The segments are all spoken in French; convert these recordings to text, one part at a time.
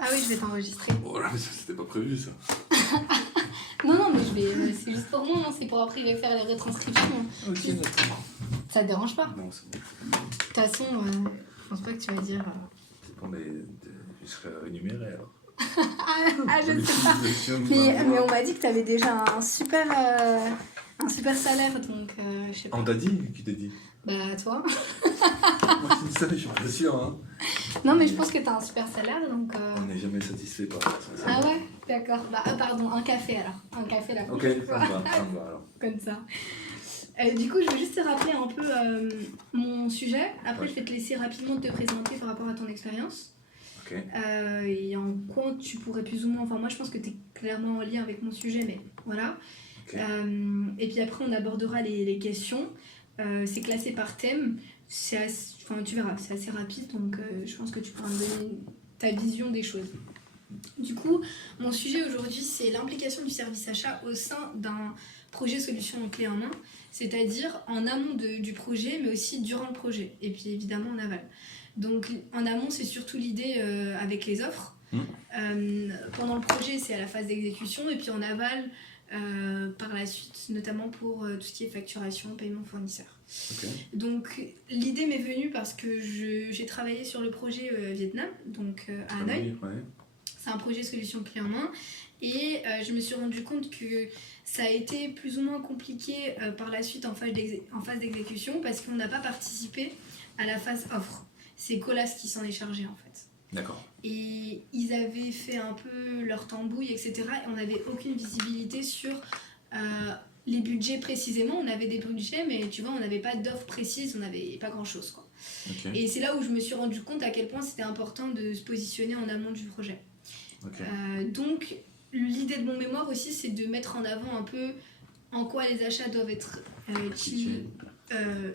Ah oui, je vais t'enregistrer. Voilà, mais ça, c'était pas prévu ça. Non, mais je vais. C'est juste pour moi, non, c'est pour après, il va faire les retranscriptions. Ok, d'accord. Ça te dérange pas? Non, c'est bon. De toute façon, je pense pas que tu vas dire. C'est bon, mais je serai rémunéré alors. Je sais pas. Mais on m'a dit que tu avais déjà un super salaire, donc je sais pas. On t'a dit? Qui t'a dit? Bah, toi. Moi, je dis ça, je suis pas sûr. Hein. Non, mais je pense que tu as un super salaire, donc. On n'est jamais satisfait par ça. Ah ouais? D'accord. Bah, pardon, un café alors. Un café là. Ok, ça me va alors. Comme ça. Du coup, je vais juste te rappeler un peu mon sujet. Après, Ouais. je vais te laisser rapidement te présenter par rapport à ton expérience. Ok. Et en quoi tu pourrais plus ou moins... Enfin, moi, je pense que tu es clairement en lien avec mon sujet, mais voilà. Ok. Et puis après, on abordera les questions. C'est classé par thème. Enfin, tu verras, c'est assez rapide, donc je pense que tu pourras me donner ta vision des choses. Du coup, mon sujet aujourd'hui, c'est l'implication du service achat au sein d'un projet solution clé en main, c'est-à-dire en amont du projet, mais aussi durant le projet, et puis évidemment en aval. Donc en amont, c'est surtout l'idée avec les offres. Pendant le projet, c'est à la phase d'exécution, et puis en aval, par la suite, notamment pour tout ce qui est facturation, paiement fournisseur. Ok. Donc l'idée m'est venue parce que j'ai travaillé sur le projet Vietnam, donc à Hanoï. Ouais. C'est un projet solution clé en main et je me suis rendu compte que ça a été plus ou moins compliqué par la suite en phase d'exécution parce qu'on n'a pas participé à la phase offre. C'est Colas qui s'en est chargé en fait. D'accord. Et ils avaient fait un peu leur tambouille, etc. Et on n'avait aucune visibilité sur les budgets précisément. On avait des budgets, mais tu vois, on n'avait pas d'offres précises, on n'avait pas grand-chose, quoi. Ok. Et c'est là où je me suis rendu compte à quel point c'était important de se positionner en amont du projet. Ok. Donc, l'idée de mon mémoire aussi, c'est de mettre en avant un peu en quoi les achats doivent être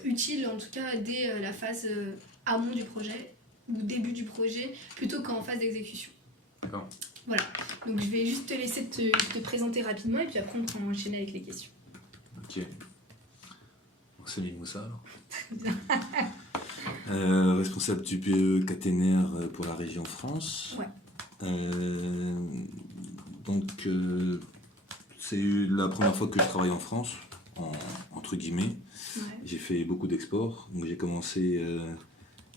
utiles, en tout cas dès la phase amont du projet ou début du projet, plutôt qu'en phase d'exécution. D'accord. Voilà, donc je vais juste te laisser te présenter rapidement et puis après on pourra enchaîner avec les questions. Ok. C'est Mimoussa alors. Responsable du BE caténaire pour la région France. Ouais. Donc, c'est la première fois que je travaille en France, entre guillemets. Ouais. J'ai fait beaucoup d'exports. Donc, j'ai commencé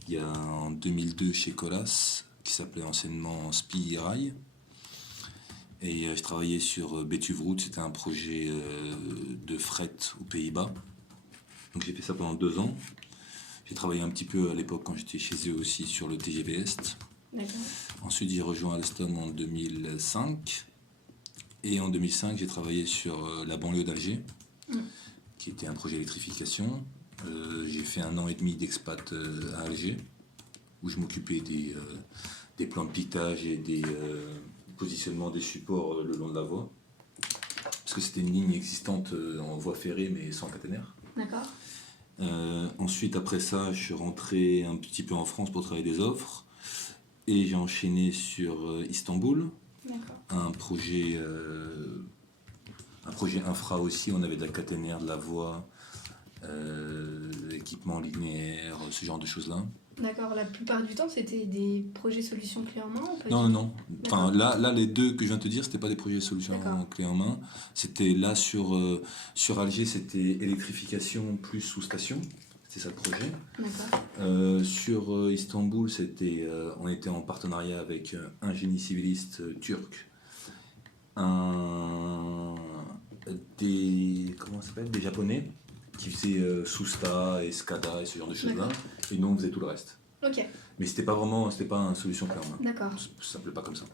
il y a en 2002 chez Colas, qui s'appelait anciennement Spi Rail. Et je travaillais sur Betuwe Route, c'était un projet de fret aux Pays-Bas. Donc j'ai fait ça pendant 2 ans. J'ai travaillé un petit peu à l'époque quand j'étais chez eux aussi sur le TGV Est. D'accord. Ensuite j'ai rejoint Alstom en 2005. Et en 2005 j'ai travaillé sur la banlieue d'Alger, qui était un projet d'électrification. J'ai fait 1 an et demi d'expat à Alger, où je m'occupais des plans de piquetage et des positionnements des supports le long de la voie. Parce que c'était une ligne existante en voie ferrée mais sans caténaire. D'accord. Ensuite, après ça, je suis rentré un petit peu en France pour travailler des offres. Et j'ai enchaîné sur Istanbul, D'accord. un projet infra aussi. On avait de la caténaire, de la voie, équipement linéaire, ce genre de choses-là. D'accord, la plupart du temps c'était des projets solutions clés en main ou pas Non, du non, non. Enfin, là, les 2 que je viens de te dire, c'était pas des projets solutions clés en main. C'était là sur Alger, c'était électrification plus sous-station. C'était ça le projet. D'accord. Sur Istanbul, on était en partenariat avec un génie civiliste turc, des Japonais qui faisaient Sousta et SCADA et ce genre de choses-là. Et nous, on faisait tout le reste. Ok. Mais c'était pas une solution clé en main. D'accord. Ça s'appelait pas comme ça.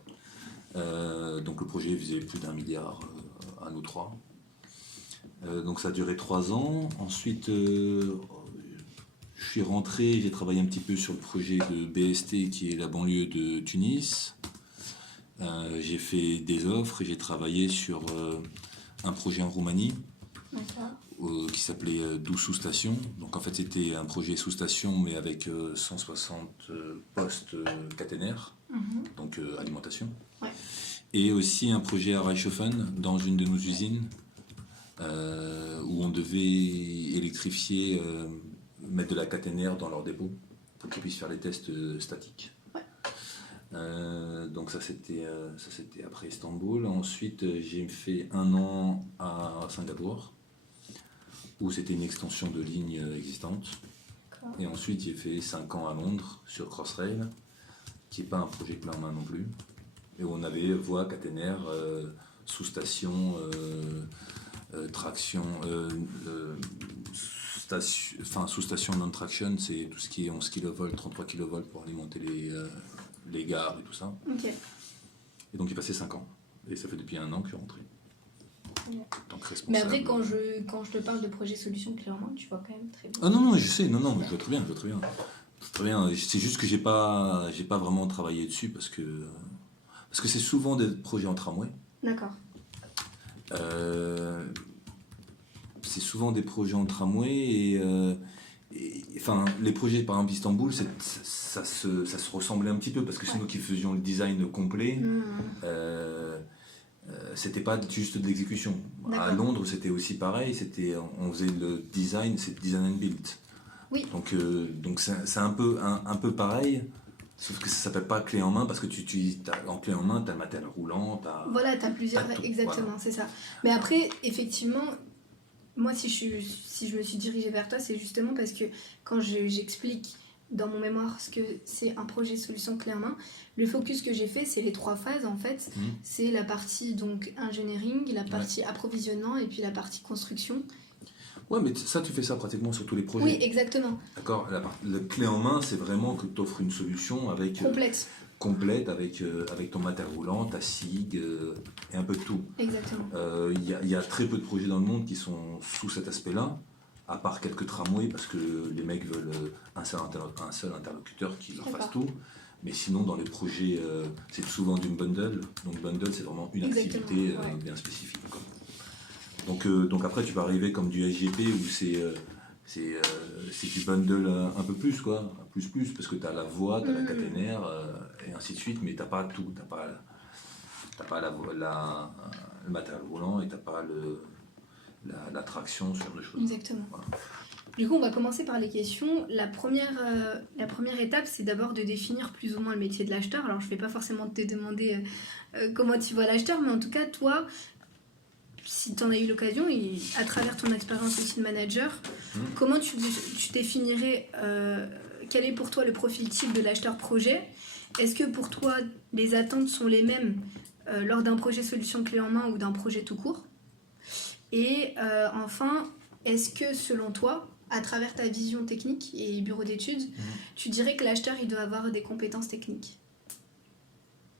Donc le projet faisait plus d'1 milliard à nous 3. Donc ça a duré 3 ans. Ensuite, je suis rentré, j'ai travaillé un petit peu sur le projet de BST qui est la banlieue de Tunis. J'ai fait des offres et j'ai travaillé sur un projet en Roumanie. D'accord. Qui s'appelait 12 sous-stations. Donc en fait c'était un projet sous-station mais avec 160 postes caténaires, donc alimentation. Ouais. Et aussi un projet à Reichshofen dans une de nos usines où on devait électrifier, mettre de la caténaire dans leur dépôt pour qu'ils puissent faire les tests statiques. Ouais. Donc ça c'était après Istanbul. Ensuite j'ai fait un an à Singapour où c'était une extension de ligne existante. D'accord. Et ensuite j'ai fait 5 ans à Londres sur Crossrail, qui n'est pas un projet clé en main non plus. Et où on avait voie caténaire, sous-station, traction, sous-station non-traction, c'est tout ce qui est 11 kV, 33 kV pour alimenter les gares et tout ça. Ok. Et donc j'ai passé 5 ans. Et ça fait depuis un an que je suis rentré. Bien. Donc responsable. Mais après, quand je te parle de projet solution, clairement, tu vois quand même très bien. Ah non, je sais, non, je vois très bien, Très bien. C'est juste que j'ai pas vraiment travaillé dessus parce que c'est souvent des projets en tramway. D'accord. C'est souvent des projets en tramway enfin, les projets par exemple Istanbul, ça se ressemblait un petit peu parce que c'est nous qui faisions le design complet. C'était pas juste de l'exécution. À Londres, c'était aussi pareil. On faisait le design, c'est design and build. Oui. Donc c'est un peu pareil. Sauf que ça s'appelle pas clé en main parce que en clé en main, tu as le matériel roulant. Voilà, tu as plusieurs. Exactement, voilà. C'est ça. Mais après, effectivement, moi, si je me suis dirigée vers toi, c'est justement parce que quand j'explique dans mon mémoire ce que c'est un projet solution clé en main, le focus que j'ai fait, c'est les 3 phases en fait. C'est la partie donc engineering, la partie approvisionnement et puis la partie construction. Ouais, mais ça, tu fais ça pratiquement sur tous les projets. Oui, exactement. D'accord. Le clé en main, c'est vraiment que tu offres une solution avec complète avec ton matériel roulant, ta SIG et un peu de tout. Exactement. Il y a très peu de projets dans le monde qui sont sous cet aspect-là, à part quelques tramways, parce que les mecs veulent un seul interlocuteur qui leur fasse tout. Mais sinon, dans les projets, c'est souvent d'une bundle. Donc bundle, c'est vraiment une activité bien spécifique. Donc après, tu peux arriver comme du SGP où c'est du bundle un peu plus, quoi. Plus, parce que tu as la voie, tu as la caténaire, et ainsi de suite, mais tu n'as pas tout. Tu n'as pas le matériel roulant et tu n'as pas la traction, ce genre de choses. Exactement. Voilà. Du coup, on va commencer par les questions. La première étape, c'est d'abord de définir plus ou moins le métier de l'acheteur. Alors, je ne vais pas forcément te demander comment tu vois l'acheteur, mais en tout cas, toi, si tu en as eu l'occasion, et à travers ton expérience aussi de manager, comment tu définirais quel est pour toi le profil type de l'acheteur projet? Est-ce que pour toi, les attentes sont les mêmes lors d'un projet solution clé en main ou d'un projet tout court? Et enfin, est-ce que selon toi, à travers ta vision technique et bureau d'études, tu dirais que l'acheteur il doit avoir des compétences techniques?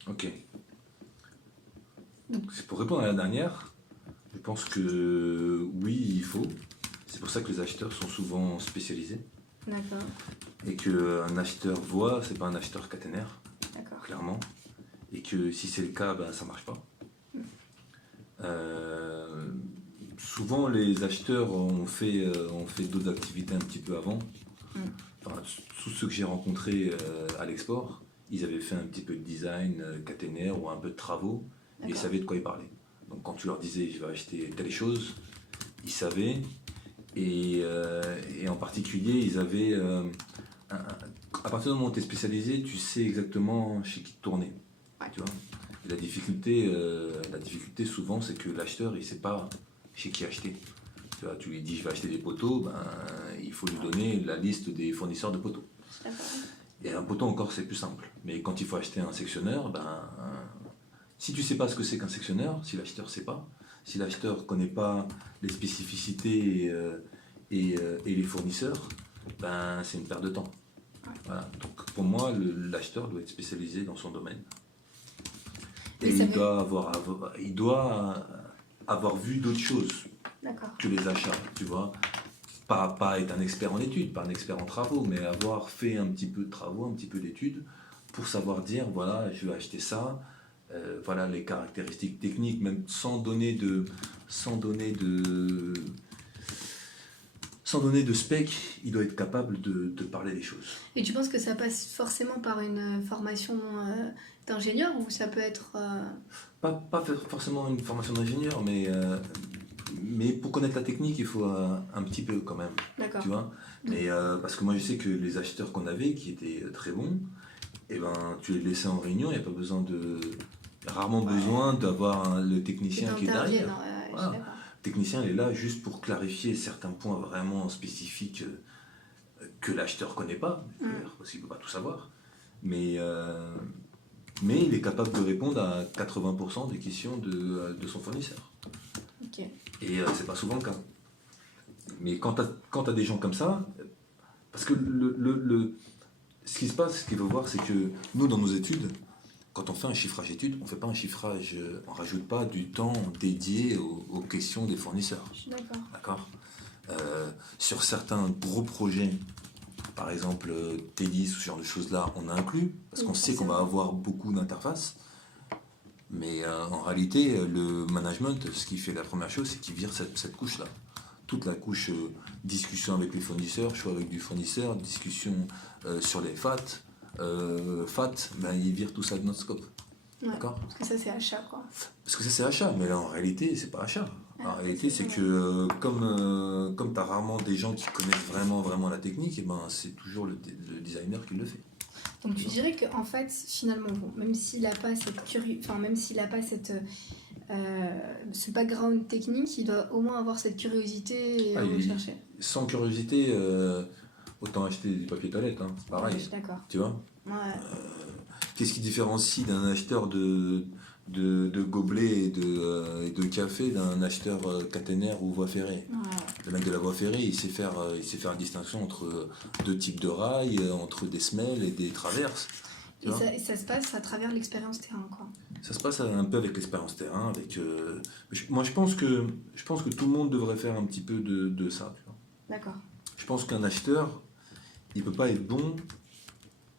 Ok. Donc, c'est pour répondre à la dernière, je pense que oui, il faut. C'est pour ça que les acheteurs sont souvent spécialisés. D'accord. Et qu'un acheteur voit, c'est pas un acheteur caténaire. D'accord. Clairement. Et que si c'est le cas, ben, ça marche pas. Souvent, les acheteurs ont fait d'autres activités un petit peu avant. Enfin, tous ceux que j'ai rencontrés à l'export, ils avaient fait un petit peu de design caténaire ou un peu de travaux et ils savaient de quoi ils parlaient. Donc quand tu leur disais je vais acheter telle chose, ils savaient et en particulier ils avaient à partir du moment où tu es spécialisé, tu sais exactement chez qui te tourner. Tu vois. Et la difficulté souvent c'est que l'acheteur il sait pas chez qui acheter. Tu vois, tu lui dis je vais acheter des poteaux, ben, il faut lui donner la liste des fournisseurs de poteaux. Et un poteau encore c'est plus simple. Mais quand il faut acheter un sectionneur, ben, si tu sais pas ce que c'est qu'un sectionneur, si l'acheteur sait pas, si l'acheteur connaît pas les spécificités et les fournisseurs, ben, c'est une perte de temps. Voilà. Donc pour moi, l'acheteur doit être spécialisé dans son domaine. Et il doit avoir vu d'autres choses que les achats, tu vois. Pas être un expert en études, pas un expert en travaux, mais avoir fait un petit peu de travaux, un petit peu d'études, pour savoir dire, voilà, je vais acheter ça, voilà les caractéristiques techniques, même sans donner de spec, il doit être capable de parler des choses. Et tu penses que ça passe forcément par une formation d'ingénieur ou ça peut être... Pas forcément une formation d'ingénieur, mais pour connaître la technique, il faut un petit peu quand même. D'accord. Tu vois. Mais, parce que moi, je sais que les acheteurs qu'on avait, qui étaient très bons, et ben, tu es laissé en réunion, il n'y a pas besoin de... Rarement besoin d'avoir le technicien qui est derrière. Voilà. Le technicien il est là juste pour clarifier certains points vraiment spécifiques que l'acheteur ne connaît pas, parce qu'il ne peut pas tout savoir. Mais il est capable de répondre à 80% des questions de son fournisseur. Okay. Et c'est pas souvent le cas. Mais quand tu as des gens comme ça, parce que ce qui se passe, ce qu'il faut voir, c'est que nous, dans nos études, quand on fait un chiffrage études, on ne fait pas un chiffrage, on ne rajoute pas du temps dédié aux questions des fournisseurs. Je suis d'accord. D'accord. Sur certains gros projets, par exemple T10 ou ce genre de choses-là, on a inclus, parce qu'on sait qu'on va avoir beaucoup d'interfaces. Mais en réalité, le management, ce qui fait la première chose, c'est qu'il vire cette couche-là. Toute la couche discussion avec les fournisseurs, choix avec du fournisseur, discussion sur les FAT, ben, il vire tout ça de notre scope. Ouais, d'accord. Parce que ça, c'est achat, quoi. Parce que ça, c'est achat, mais là, en réalité, c'est pas achat. En réalité, c'est que comme tu as rarement des gens qui connaissent vraiment la technique, et ben, c'est toujours le designer qui le fait. Donc tu dirais qu'en fait, finalement, bon, même s'il n'a pas ce background technique, il doit au moins avoir cette curiosité et rechercher. Sans curiosité, autant acheter du papier toilette, hein, c'est pareil. Ouais, d'accord. Tu vois. Ouais. Qu'est-ce qui différencie d'un acheteur de gobelets et de café d'un acheteur caténaire ou voie ferrée? Ouais. Le mec de la voie ferrée, il sait faire une distinction entre deux types de rails, entre des semelles et des traverses. Et ça se passe à travers l'expérience terrain, quoi. Ça se passe un peu avec l'expérience terrain. Moi, je pense que tout le monde devrait faire un petit peu de ça. Tu vois. D'accord. Je pense qu'un acheteur, il ne peut pas être bon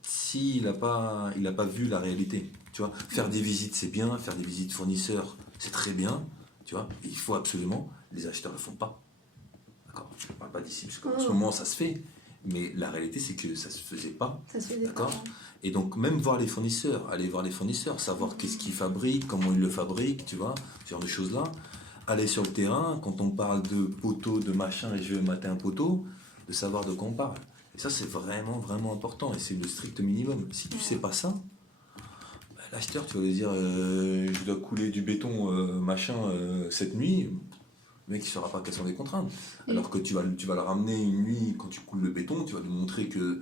s'il n'a pas vu la réalité. Tu vois, faire des visites, c'est bien. Faire des visites fournisseurs, c'est très bien. Tu vois, et il faut absolument. Les acheteurs ne le font pas. D'accord. Je ne parle pas d'ici, parce qu'en ce moment, ça se fait. Mais la réalité, c'est que ça ne se faisait pas. Ça se faisait d'accord. Pas. Et donc, même voir les fournisseurs, aller voir les fournisseurs, savoir qu'est-ce qu'ils fabriquent, comment ils le fabriquent, tu vois, ce genre de choses-là. Aller sur le terrain, quand on parle de poteau, de machin, et je vais mater un poteau, de savoir de quoi on parle. Et ça, c'est vraiment important. Et c'est le strict minimum. Si tu ne sais pas ça, bah, l'acheteur, tu vas lui dire je dois couler du béton, cette nuit. Le mec, il ne saura pas quelles sont les contraintes. Alors que tu vas le ramener une nuit, quand tu coules le béton, tu vas lui montrer que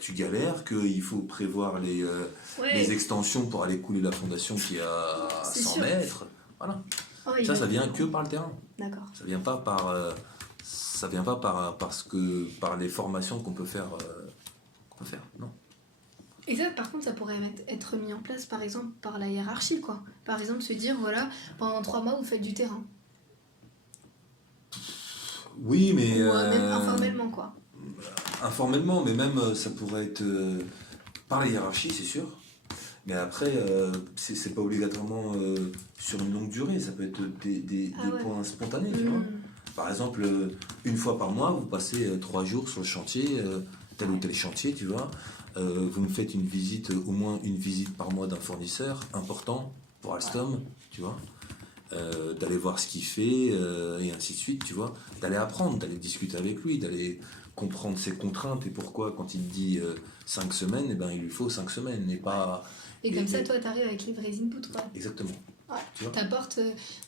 tu galères, qu'il faut prévoir les extensions pour aller couler la fondation qui est à 100 mètres. Voilà. Ça vient que par le terrain. D'accord. Ça vient pas par les formations qu'on peut faire. Non. Et ça, par contre, ça pourrait être mis en place, par exemple, par la hiérarchie, quoi. Par exemple, se dire, voilà, pendant 3 mois, vous faites du terrain. Oui, mais... Ou même informellement, quoi. Informellement, mais même ça pourrait être par la hiérarchie, c'est sûr. Mais après, c'est pas obligatoirement sur une longue durée, ça peut être des points spontanés, tu vois. Par exemple, une fois par mois, vous passez 3 jours sur le chantier, tel ou tel chantier, tu vois. Vous me faites une visite, au moins une visite par mois d'un fournisseur important pour Alstom, tu vois. D'aller voir ce qu'il fait, et ainsi de suite, tu vois. D'aller apprendre, d'aller discuter avec lui, d'aller comprendre ses contraintes et pourquoi, quand il dit 5 semaines, eh ben, il lui faut 5 semaines et pas... Et comme ça, toi, t'arrives avec les vrais inputs, quoi. Exactement. Ouais. T'apportes,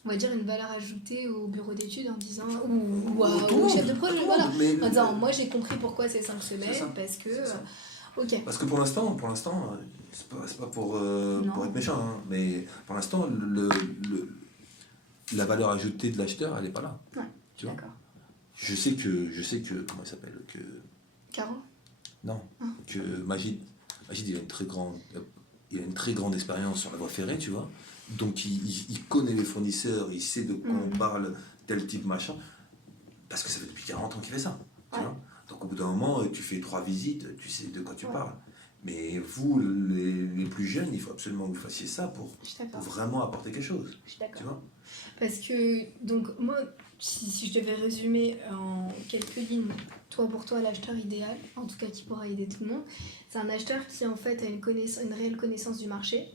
on va dire, une valeur ajoutée au bureau d'études en disant, ou au chef de projet, voilà. En disant, moi, j'ai compris pourquoi c'est 5 semaines, parce que... Ok. Parce que pour l'instant, c'est pas pour être méchant, hein, mais pour l'instant, la valeur ajoutée de l'acheteur, elle n'est pas là. Ouais, tu vois. d'accord. Je sais que comment il s'appelle, Caro. Non, que Magid, il a une très grande expérience sur la voie ferrée, tu vois. Donc il connaît les fournisseurs, il sait de quoi on parle, tel type machin, parce que ça fait depuis 40 ans qu'il fait ça, tu vois. Donc au bout d'un moment, tu fais 3 visites, tu sais de quoi tu parles. Mais vous, les plus jeunes, il faut absolument que vous fassiez ça pour vraiment apporter quelque chose. Je suis d'accord. Tu vois. Parce que, donc, moi, si je devais résumer en quelques lignes, pour toi, l'acheteur idéal, en tout cas qui pourra aider tout le monde, c'est un acheteur qui, en fait, a une réelle connaissance du marché,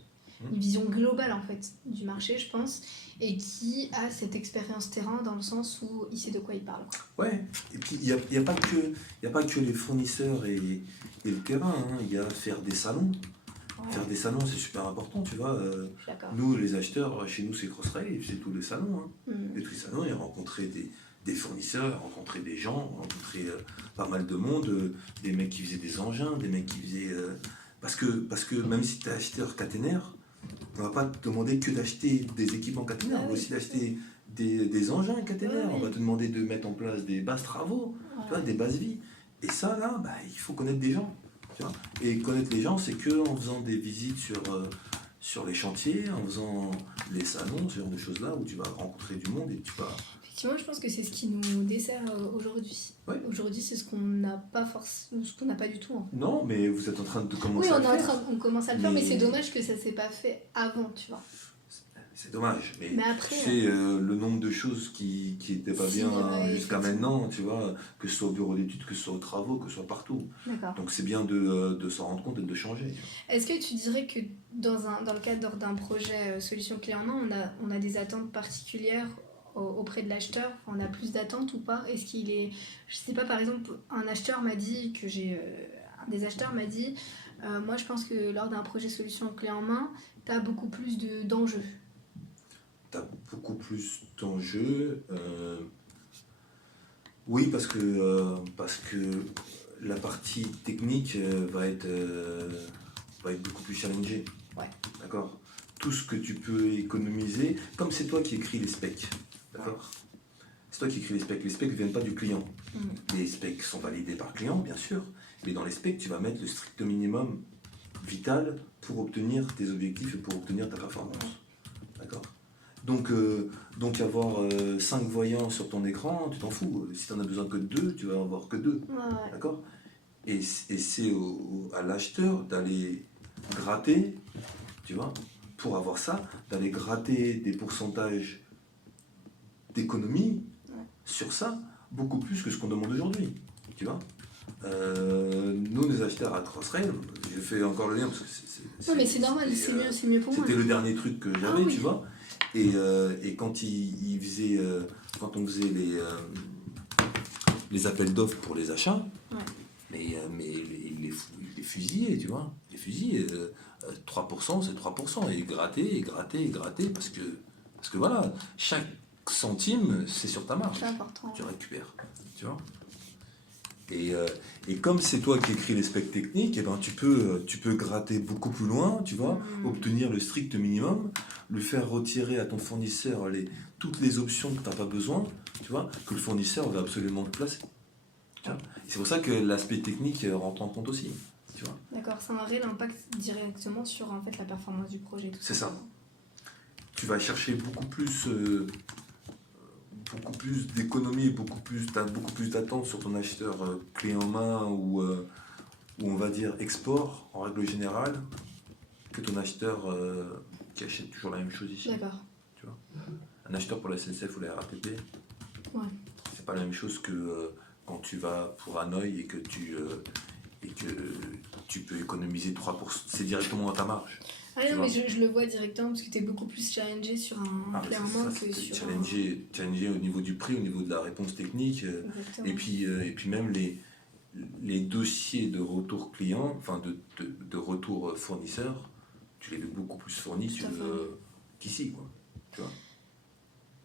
une vision globale, en fait, du marché, je pense, et qui a cette expérience terrain dans le sens où il sait de quoi il parle. Ouais, et puis il n'y a pas que les fournisseurs et le terrain, hein. Il y a faire des salons, Faire des salons, c'est super important, tu vois. Je suis d'accord. Nous, les acheteurs, chez nous, c'est Crossrail, c'est tous les salons. Hein. Mm. Et tous les salons, et rencontrer des fournisseurs, rencontrer des gens, rencontrer pas mal de monde, des mecs qui faisaient des engins, des mecs qui faisaient... parce que même si tu es acheteur caténaire, on va pas te demander que d'acheter des équipements caténaires, on va aussi d'acheter des engins caténaires, on va te demander de mettre en place des bases travaux, tu vois, des bases vie. Et ça, là, bah, il faut connaître des gens. Tu vois. Et connaître les gens, c'est qu'en faisant des visites sur les chantiers, en faisant les salons, ce genre de choses-là, où tu vas rencontrer du monde et tu vas... Effectivement, je pense que c'est ce qui nous dessert aujourd'hui. Ouais. Aujourd'hui, c'est ce qu'on n'a pas forcément, ce qu'on n'a pas du tout. Hein. Non, mais vous êtes en train de commencer Oui, à le faire. on commence à le faire, mais c'est dommage que ça ne s'est pas fait avant, tu vois. C'est dommage, mais après, tu sais, le nombre de choses qui n'étaient pas bien jusqu'à maintenant, tu vois, que ce soit au bureau d'études, que ce soit aux travaux, que ce soit partout. D'accord. Donc c'est bien de s'en rendre compte et de changer. Est-ce que tu dirais que dans le cadre d'un projet solution clé en main, on a des attentes particulières auprès de l'acheteur? On a plus d'attentes ou pas? Est-ce qu'il est... Je sais pas, par exemple, un acheteur m'a dit que j'ai... un des acheteurs m'a dit moi je pense que lors d'un projet solution clé en main, tu as beaucoup plus d'enjeux. Tu as beaucoup plus d'enjeux. Oui, parce que la partie technique va être beaucoup plus challengée. Ouais. D'accord. Tout ce que tu peux économiser, comme c'est toi qui écris les specs. D'accord. Ouais. C'est toi qui écris les specs. Les specs ne viennent pas du client. Les specs sont validés par le client, bien sûr. Mais dans les specs, tu vas mettre le strict minimum vital pour obtenir tes objectifs et pour obtenir ta performance. D'accord. Donc avoir 5 voyants sur ton écran, tu t'en fous. Si tu n'en as besoin que de 2, tu vas en avoir que 2. Ouais. D'accord. Et c'est à l'acheteur d'aller gratter, tu vois, pour avoir ça, d'aller gratter des pourcentages d'économie sur ça, beaucoup plus que ce qu'on demande aujourd'hui, tu vois. Nous, les acheteurs à Crossrail, je fais encore le lien parce que non, mais c'est normal, c'est mieux pour moi. C'était le dernier truc que j'avais, tu vois. Et quand quand on faisait les appels d'offres pour les achats, mais les fusillés, tu vois, les fusillés, 3% c'est 3%, et gratter, parce que voilà, chaque centime, c'est sur ta marge. C'est important. Tu récupères, tu vois. Et comme c'est toi qui écris les specs techniques, et ben tu peux gratter beaucoup plus loin, tu vois, obtenir le strict minimum, lui faire retirer à ton fournisseur toutes les options que tu n'as pas besoin, tu vois, que le fournisseur va absolument te placer. C'est pour ça que l'aspect technique rentre en compte aussi, tu vois. D'accord, ça a un réel impact directement sur en fait la performance du projet. C'est ça. Tu vas chercher beaucoup plus d'économie, t'as beaucoup plus d'attente sur ton acheteur clé en main ou on va dire export en règle générale que ton acheteur qui achète toujours la même chose ici. D'accord. Tu vois, un acheteur pour la SNCF ou la RATP, c'est pas la même chose que quand tu vas pour Hanoï et que tu peux économiser 3%, c'est directement dans ta marge. Ah non, mais je le vois directement parce que tu es beaucoup plus challengé sur un clé en main que sur challengé au niveau du prix, au niveau de la réponse technique. Et puis même les dossiers de retour client, enfin de retour fournisseur, tu les veux beaucoup plus fournis qu'ici, quoi. Tu vois.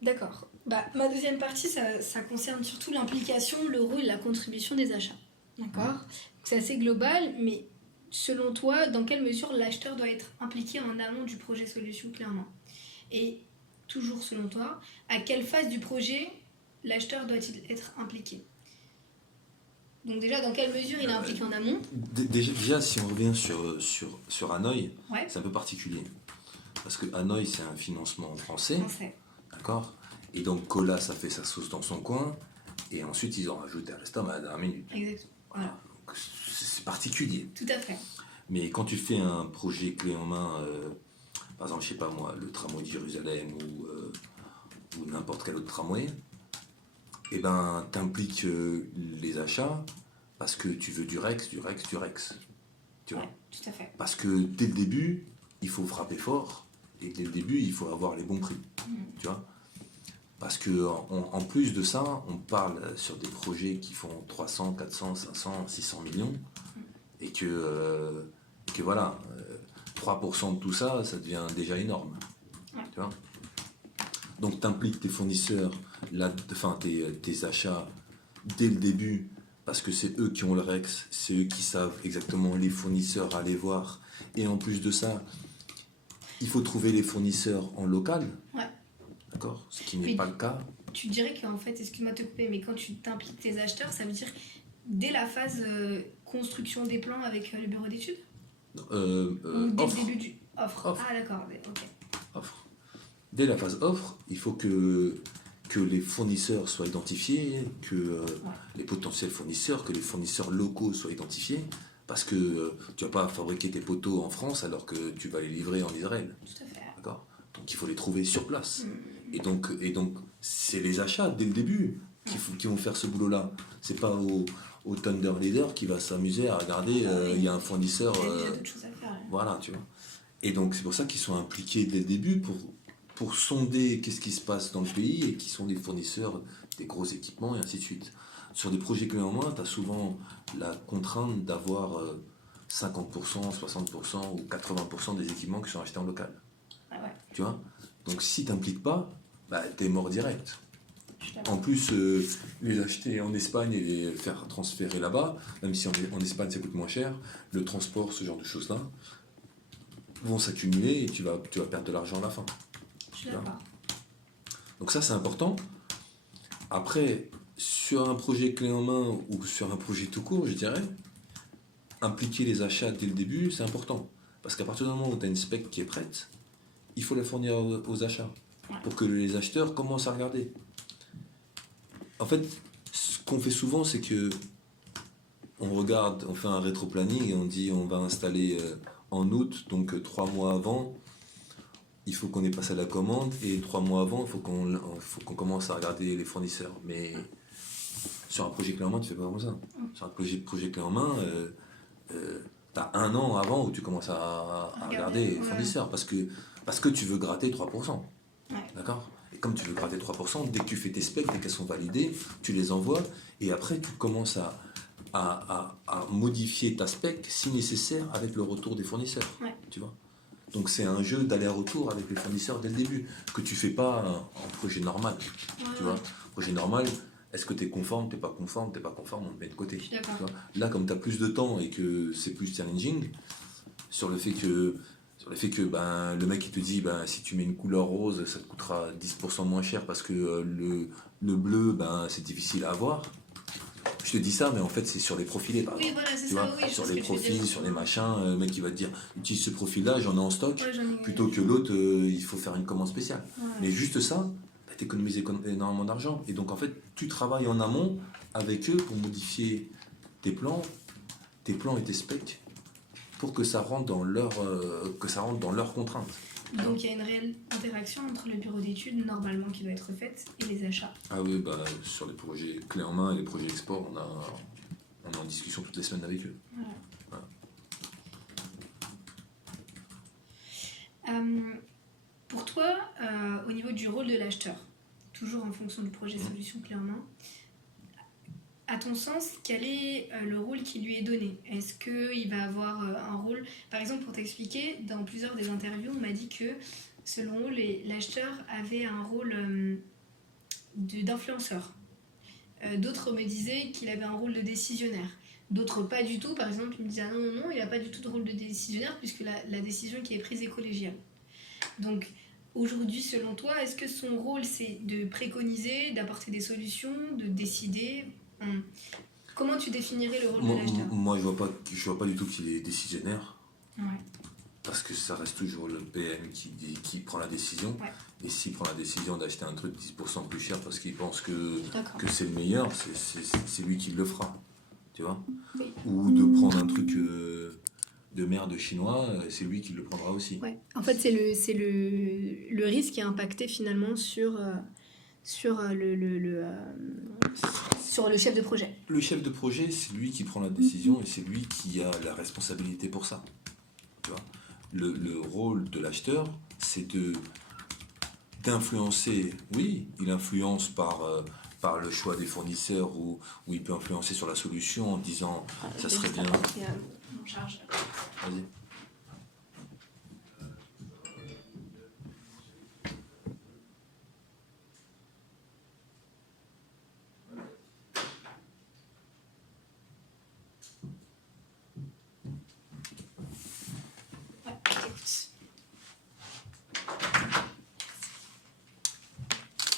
D'accord. Ma deuxième partie, ça concerne surtout l'implication, le rôle et la contribution des achats. D'accord. C'est assez global, mais selon toi, dans quelle mesure l'acheteur doit être impliqué en amont du projet solution clé en main? Et toujours selon toi, à quelle phase du projet l'acheteur doit-il être impliqué? Donc déjà, dans quelle mesure il est impliqué en amont? Déjà, si on revient sur Hanoï, c'est un peu particulier. Parce que Hanoï, c'est un financement français. D'accord. Et donc Colas, ça fait sa sauce dans son coin. Et ensuite, ils ont rajouté Alstom à la dernière minute. Exactement. Voilà. Donc, c'est particulier. Tout à fait. Mais quand tu fais un projet clé en main, par exemple, je sais pas moi, le tramway de Jérusalem ou n'importe quel autre tramway, eh ben, t'impliques les achats parce que tu veux du Rex. Tu vois. Tout à fait. Parce que dès le début, il faut frapper fort et dès le début, il faut avoir les bons prix. Tu vois. Parce que en plus de ça, on parle sur des projets qui font 300, 400, 500, 600 millions et que voilà, 3% de tout ça, ça devient déjà énorme. Ouais. Tu vois? Donc, tu impliques tes fournisseurs, tes achats dès le début, parce que c'est eux qui ont le REX, c'est eux qui savent exactement les fournisseurs à aller voir. Et en plus de ça, il faut trouver les fournisseurs en local. Ouais. D'accord? Ce qui n'est Mais pas le cas. tu dirais qu'en fait, excuse-moi de te couper, mais quand tu t'impliques tes acheteurs, ça veut dire dès la phase construction des plans avec le bureau d'études? Ou dès Offre. le début du offre. Offre. Ah d'accord, ok. Offre. Dès la phase offre, il faut que les fournisseurs soient identifiés, que les potentiels fournisseurs, que les fournisseurs locaux soient identifiés, parce que tu ne vas pas fabriquer tes poteaux en France alors que tu vas les livrer en Israël. Tout à fait. D'accord? Donc il faut les trouver sur place. Et donc c'est les achats dès le début qui vont faire ce boulot-là. C'est pas au Thunder Leader qui va s'amuser à regarder, il y a un fournisseur. Il y a déjà d'autres choses à faire. Là. Voilà, tu vois. Et donc c'est pour ça qu'ils sont impliqués dès le début pour sonder qu'est-ce qui se passe dans le pays et qui sont les fournisseurs des gros équipements et ainsi de suite. Sur des projets clés en main, tu as souvent la contrainte d'avoir 50%, 60% ou 80% des équipements qui sont achetés en local. Ah ouais. Tu vois? Donc si tu n'impliques pas, bah, tu es mort direct. Je suis d'accord. En plus, les acheter en Espagne et les faire transférer là-bas, même si en Espagne ça coûte moins cher, le transport, ce genre de choses-là, vont s'accumuler et tu vas perdre de l'argent à la fin. Je suis d'accord. Donc ça, c'est important. Après, sur un projet clé en main ou sur un projet tout court, je dirais, impliquer les achats dès le début, c'est important. Parce qu'à partir du moment où tu as une spec qui est prête, il faut la fournir aux achats pour que les acheteurs commencent à regarder. En fait, ce qu'on fait souvent, c'est que on fait un rétro-planning et on dit on va installer en août, donc 3 mois avant, il faut qu'on ait passé à la commande et 3 mois avant, il faut qu'on commence à regarder les fournisseurs. Mais sur un projet clé en main, tu fais pas comme ça. Sur un projet clé en main, tu as 1 an avant où tu commences à regarder les fournisseurs parce que tu veux gratter 3%. Ouais. D'accord? Et comme tu veux gratter 3%, dès que tu fais tes specs, dès qu'elles sont validées, tu les envoies et après tu commences à modifier ta spec si nécessaire avec le retour des fournisseurs. Ouais. Tu vois? Donc c'est un jeu d'aller-retour avec les fournisseurs dès le début, que tu fais pas en projet normal. Tu vois? Projet normal, est-ce que tu es conforme, tu n'es pas conforme, on te met de côté. Je suis d'accord. Tu vois? Là, comme tu as plus de temps et que c'est plus challenging, sur le fait que ben, le mec il te dit ben, si tu mets une couleur rose, ça te coûtera 10% moins cher parce que le bleu, ben, c'est difficile à avoir. Je te dis ça, mais en fait, c'est sur les profilés, par exemple. Oui, voilà, c'est Tu ça, vois, oui. sur les profils, sur les machins, le mec il va te dire utilise ce profil-là, j'en ai en stock, Ouais, plutôt que l'autre, il faut faire une commande spéciale. Ouais. Mais juste ça, bah, tu économises énormément d'argent. Et donc, en fait, tu travailles en amont avec eux pour modifier tes plans et tes specs pour que ça rentre dans leurs contraintes. Donc il y a une réelle interaction entre le bureau d'études, normalement, qui doit être faite, et les achats. Ah oui, bah, sur les projets clés en main et les projets export, on est en discussion toutes les semaines avec eux. Voilà. Voilà. Pour toi, au niveau du rôle de l'acheteur, toujours en fonction du projet solution clé en main, à ton sens, quel est le rôle qui lui est donné? Est-ce qu'il va avoir un rôle... Par exemple, pour t'expliquer, dans plusieurs des interviews, on m'a dit que, selon eux, l'acheteur avait un rôle d'influenceur. D'autres me disaient qu'il avait un rôle de décisionnaire. D'autres pas du tout. Par exemple, ils me disaient ah non, il n'a pas du tout de rôle de décisionnaire puisque la décision qui est prise est collégiale. Donc, aujourd'hui, selon toi, est-ce que son rôle, c'est de préconiser, d'apporter des solutions, de décider? Comment tu définirais le rôle de l'acheteur? Moi, je vois pas du tout qu'il est décisionnaire. Ouais. Parce que ça reste toujours le PM qui prend la décision. Ouais. Et s'il prend la décision d'acheter un truc 10% plus cher parce qu'il pense que D'accord. c'est le meilleur, c'est lui qui le fera. Tu vois? Oui. Ou de prendre un truc de merde chinois, c'est lui qui le prendra aussi. Ouais. En fait, c'est le risque qui est impacté finalement sur le chef de projet. Le chef de projet, c'est lui qui prend la décision et c'est lui qui a la responsabilité pour ça. Tu vois? Le rôle de l'acheteur, c'est d'influencer. Oui, il influence par le choix des fournisseurs ou il peut influencer sur la solution en disant ça serait bien. Mon charge. Vas-y.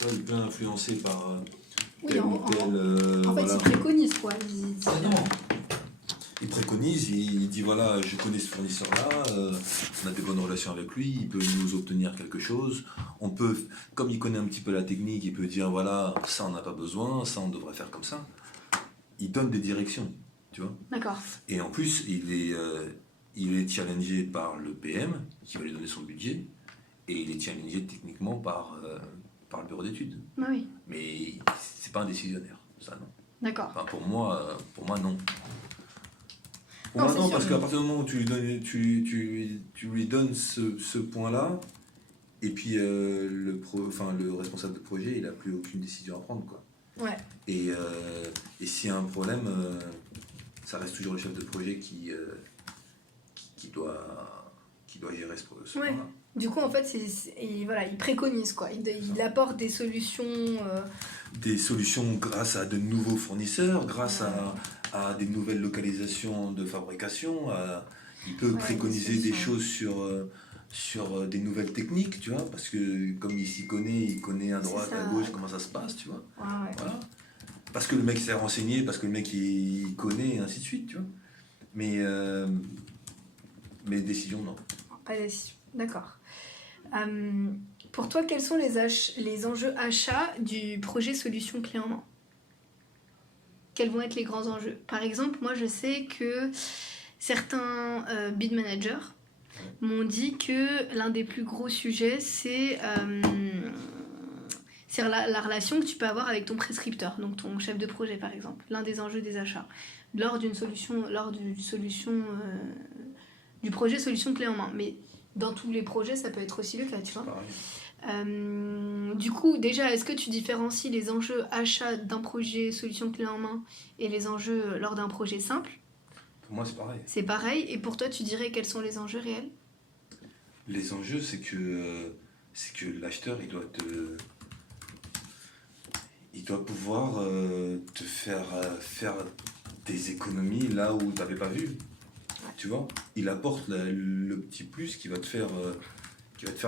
Tu vois, il peut influencer par Oui, tel en, ou tel. en fait, Voilà. ils préconisent quoi. Il préconise, il dit voilà, je connais ce fournisseur-là, on a des bonnes relations avec lui, il peut nous obtenir quelque chose. On peut, comme il connaît un petit peu la technique, il peut dire voilà, ça on n'a pas besoin, ça on devrait faire comme ça. Il donne des directions, tu vois. D'accord. Et en plus, il est challengé par le PM, qui va lui donner son budget, et il est challengé techniquement par le bureau d'études. Ah oui. Mais c'est pas un décisionnaire, ça non. D'accord. Enfin, pour moi, non. Pour Non, moi, c'est non, sûr. parce qu'à partir du moment où tu lui donnes ce point-là, et puis le responsable de projet, il n'a plus aucune décision à prendre, quoi. Ouais. Et s'il y a un problème, ça reste toujours le chef de projet qui doit gérer ce Ouais. point-là. Du coup, en fait, voilà, il préconise quoi. Il apporte des solutions. Des solutions grâce à de nouveaux fournisseurs, grâce à des nouvelles localisations de fabrication. Il peut préconiser des choses sur des nouvelles techniques, tu vois, parce que comme il s'y connaît, il connaît à droite, à gauche comment ça se passe, tu vois. Ouais. Voilà. Parce que le mec s'est renseigné, parce que le mec il connaît, et ainsi de suite, tu vois. Mais décision, non. Pas de décision. D'accord. Pour toi, quels sont les enjeux achats du projet solution clé en main? Quels vont être les grands enjeux? Par exemple, moi je sais que certains bid managers m'ont dit que l'un des plus gros sujets, c'est la relation que tu peux avoir avec ton prescripteur, donc ton chef de projet par exemple, l'un des enjeux des achats. Lors du projet solution clé en main. Mais dans tous les projets, ça peut être aussi le cas, tu vois. Du coup, déjà, est-ce que tu différencies les enjeux achats d'un projet solution clé en main et les enjeux lors d'un projet simple? Pour moi, c'est pareil. C'est pareil. Et pour toi, tu dirais quels sont les enjeux réels? Les enjeux, c'est que l'acheteur, il doit pouvoir te faire des économies là où tu n'avais pas vu. Tu vois, il apporte le petit plus qui va te faire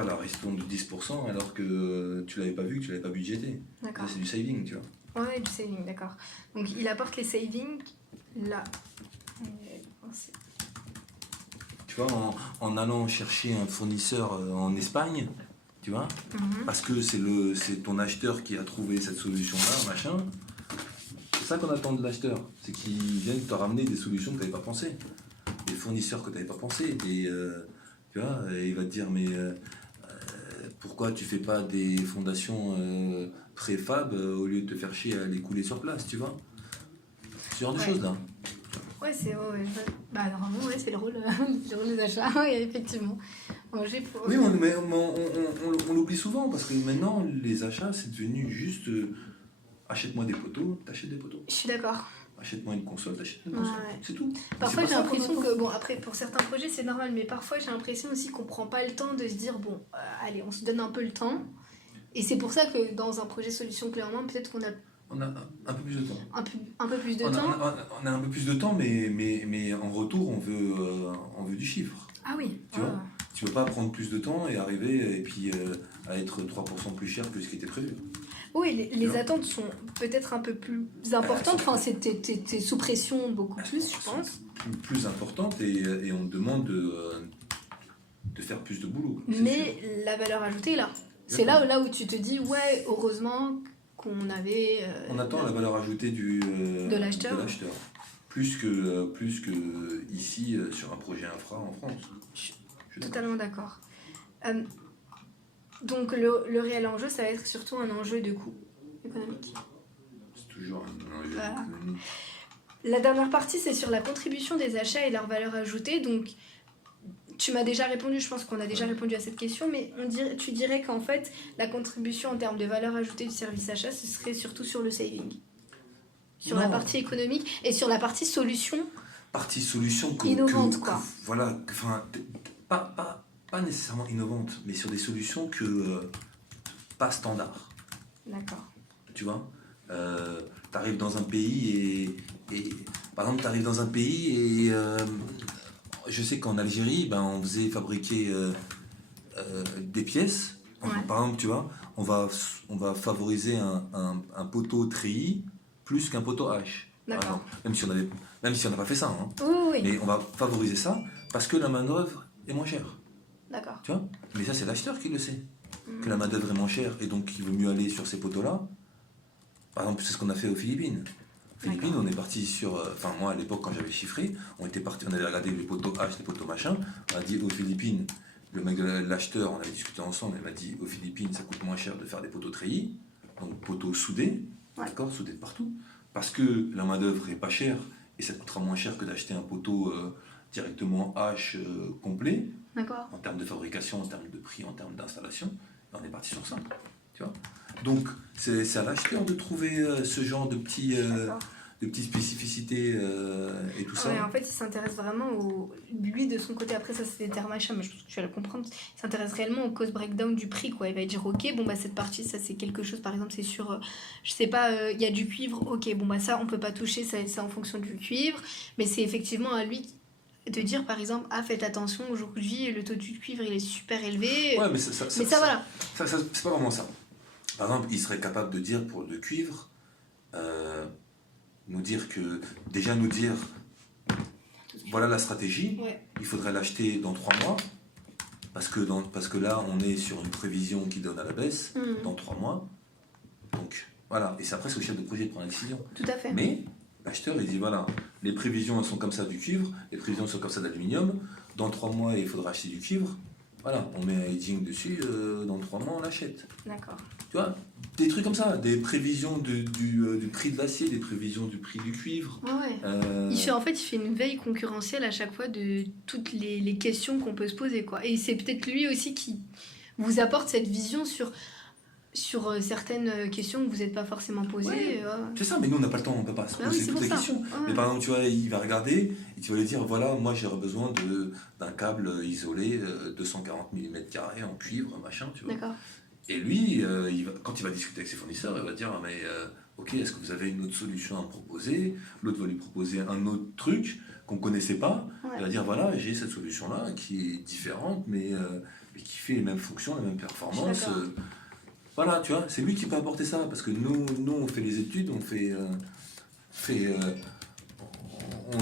la ristourne de 10% alors que tu l'avais pas vu, que tu l'avais pas budgété. D'accord. Ça, c'est du saving, tu vois. Ouais, du saving, d'accord. Donc il apporte les savings là. Tu vois, en allant chercher un fournisseur en Espagne, tu vois, parce que c'est ton acheteur qui a trouvé cette solution-là, machin. C'est ça qu'on attend de l'acheteur, c'est qu'il vienne te ramener des solutions que tu n'avais pas pensé, des fournisseurs que tu n'avais pas pensé, tu vois, et il va te dire mais pourquoi tu fais pas des fondations préfab au lieu de te faire chier à les couler sur place, tu vois, ce genre de choses là. Ouais, c'est bah normalement ouais, c'est le rôle des achats, ouais, effectivement. Oui, mais on l'oublie souvent parce que maintenant les achats c'est devenu juste achète-moi des poteaux, t'achètes des poteaux. Je suis d'accord. Achète-moi une console, t'achètes une console. Ouais. C'est tout. Parfois j'ai l'impression que, bon après pour certains projets c'est normal, mais parfois j'ai l'impression aussi qu'on prend pas le temps de se dire bon, allez on se donne un peu le temps. Et c'est pour ça que dans un projet solution clé en main, peut-être qu'on a... On a un peu plus de temps. Un peu plus de temps. On a un peu plus de temps, mais en retour on veut du chiffre. Ah oui. Tu vois, tu peux pas prendre plus de temps et arriver et puis à être 3% plus cher que ce qui était prévu. Oui, les attentes sont peut-être un peu plus importantes. Enfin, t'es sous pression beaucoup plus, je pense. Plus importantes et on te demande de faire plus de boulot. Mais la valeur ajoutée est là. C'est là où tu te dis, ouais, heureusement qu'on avait... on attend la valeur ajoutée de l'acheteur. Plus que ici sur un projet infra en France. Je suis totalement d'accord. Donc le réel enjeu, ça va être surtout un enjeu de coût économique. C'est toujours un enjeu économique. La dernière partie, c'est sur la contribution des achats et leur valeur ajoutée. Donc, tu m'as déjà répondu, je pense qu'on a déjà répondu à cette question, mais tu dirais qu'en fait, la contribution en termes de valeur ajoutée du service achat, ce serait surtout sur le saving. Sur la partie économique et sur la partie solution. Partie solution innovante, quoi. Voilà, enfin, pas nécessairement innovante, mais sur des solutions pas standard. D'accord. Tu vois, t'arrives dans un pays et par exemple, t'arrives dans un pays et je sais qu'en Algérie, on faisait fabriquer des pièces Par exemple, tu vois, on va favoriser un poteau treillis plus qu'un poteau hache. Par D'accord. exemple. Même si on n'a pas fait ça. Hein. Oui. Mais on va favoriser ça parce que la main-d'œuvre est moins chère. D'accord. Tu vois? Mais ça, c'est l'acheteur qui le sait. Que la main-d'œuvre est moins chère et donc il vaut mieux aller sur ces poteaux-là. Par exemple, c'est ce qu'on a fait aux Philippines. Aux Philippines, on est parti sur. Enfin, moi, à l'époque, quand j'avais chiffré, on avait regardé les poteaux H, les poteaux machin. On a dit aux Philippines, le mec de l'acheteur, on avait discuté ensemble, il m'a dit aux Philippines, ça coûte moins cher de faire des poteaux treillis, donc poteaux soudés, d'accord, soudés de partout, parce que la main-d'œuvre est pas chère et ça coûtera moins cher que d'acheter un poteau directement H complet, en termes de fabrication, en termes de prix, en termes d'installation. Et on est parti sur ça, tu vois. Donc, c'est à l'acheteur de trouver ce genre de petites spécificités et tout ça. Ouais, en fait, il s'intéresse vraiment lui, de son côté, après ça c'est des termes achats, mais je pense que tu vas le comprendre, il s'intéresse réellement au cost breakdown du prix, quoi. Il va dire, ok, bon, bah cette partie, ça c'est quelque chose, par exemple, c'est sur, je sais pas, il y a du cuivre, ok, bon, bah ça on peut pas toucher, ça c'est en fonction du cuivre, mais c'est effectivement à lui de dire, par exemple, ah, faites attention, aujourd'hui, le taux du cuivre, il est super élevé. Ouais, mais ça voilà. Ça, c'est pas vraiment ça. Par exemple, il serait capable de dire pour le cuivre, nous dire, voilà la stratégie, il faudrait l'acheter dans 3 mois, parce que là, on est sur une prévision qui donne à la baisse, dans 3 mois. Donc, voilà. Et c'est après, c'est au chef de projet de prendre la décision. Tout à fait. Mais l'acheteur, il dit, voilà, les prévisions, elles sont comme ça du cuivre, les prévisions sont comme ça d'aluminium, dans 3 mois, il faudra acheter du cuivre. Voilà, on met un hedging dessus, dans 3 mois, on l'achète. D'accord. Tu vois, des trucs comme ça, des prévisions du prix de l'acier, des prévisions du prix du cuivre. Il fait une veille concurrentielle à chaque fois de toutes les questions qu'on peut se poser, quoi. Et c'est peut-être lui aussi qui vous apporte cette vision sur certaines questions que vous n'êtes pas forcément posées. C'est ça, mais nous on n'a pas le temps, on ne peut pas se poser toutes les questions. Mais par exemple, tu vois, il va regarder et tu vas lui dire, voilà, moi j'aurais besoin d'un câble isolé 240 mm² en cuivre, machin, tu vois. D'accord. Et lui, quand il va discuter avec ses fournisseurs, il va dire, mais ok, est-ce que vous avez une autre solution à me proposer? L'autre va lui proposer un autre truc qu'on ne connaissait pas. Il va dire, voilà, j'ai cette solution-là qui est différente, mais qui fait les mêmes fonctions, les mêmes performances. Voilà, tu vois, c'est lui qui peut apporter ça, parce que nous on fait les études, on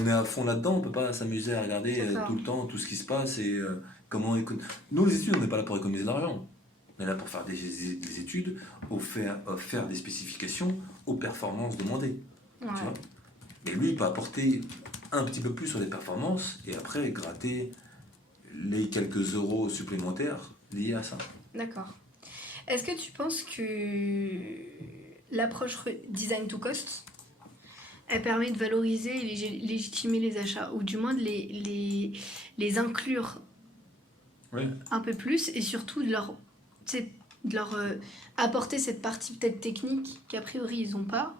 est à fond là-dedans, on peut pas s'amuser à regarder tout le temps tout ce qui se passe et comment nous les études, on n'est pas là pour économiser de l'argent, on est là pour faire des études, faire des spécifications aux performances demandées, tu vois. Et lui il peut apporter un petit peu plus sur les performances et après gratter les quelques euros supplémentaires liés à ça. D'accord. Est-ce que tu penses que l'approche design to cost, elle permet de valoriser et légitimer les achats, ou du moins de les inclure un peu plus, et surtout de leur apporter cette partie peut-être technique qu'a priori ils n'ont pas,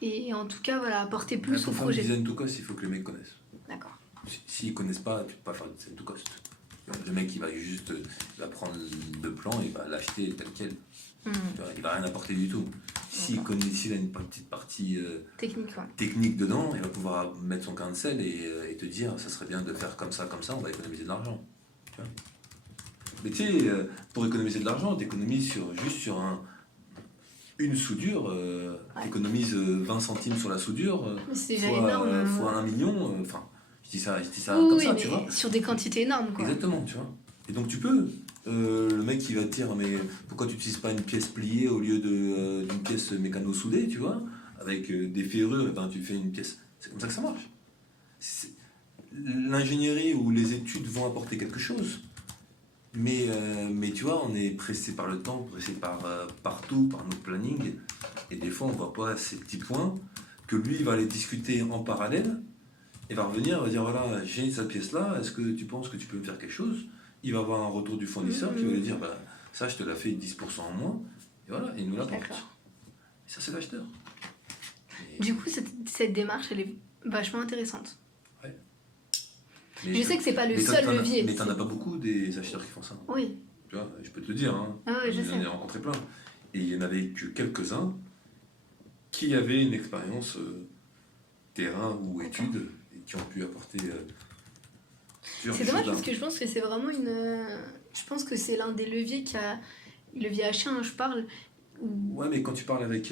et en tout cas voilà, apporter plus au projet. Pour faire du design to cost, il faut que les mecs connaissent. D'accord. S'ils ne connaissent pas, tu ne peux pas faire du design to cost. Le mec, il va prendre le plan et il va l'acheter tel quel. Il va rien apporter du tout. S'il a une petite partie technique dedans, il va pouvoir mettre son grain de sel et te dire, ça serait bien de faire comme ça, on va économiser de l'argent. Mais tu sais, pour économiser de l'argent, t'économises juste sur une soudure, t'économises 20 centimes sur la soudure, c'est déjà énorme. Fois 1 million, je dis ça comme ça, tu vois. Sur des quantités énormes, quoi. Exactement, tu vois. Et donc tu peux. Le mec qui va te dire, mais pourquoi tu n'utilises pas une pièce pliée au lieu d'une pièce mécano-soudée, tu vois, avec des ferrures, et ben tu fais une pièce. C'est comme ça que ça marche. L'ingénierie ou les études vont apporter quelque chose, mais tu vois, on est pressé par le temps, pressé partout, par notre planning, et des fois on ne voit pas ces petits points que lui va aller discuter en parallèle. Il va revenir, il va dire, voilà, j'ai cette pièce-là, est-ce que tu penses que tu peux me faire quelque chose? Il va avoir un retour du fournisseur qui va lui dire, bah, ça, je te l'ai fait 10% en moins, et voilà, il nous l'apporte. Et ça, c'est l'acheteur. Du coup, cette démarche, elle est vachement intéressante. Ouais. Je sais que c'est pas le seul levier. Mais t'en as pas beaucoup des acheteurs qui font ça. Oui. Tu vois, je peux te le dire, hein. J'en ai rencontré plein. Et il n'y en avait que quelques-uns qui avaient une expérience terrain ou études, qui ont pu apporter. C'est dommage parce que je pense que c'est vraiment je pense que c'est l'un des leviers qui a levier achat, hein, je parle. Ouais, mais quand tu parles avec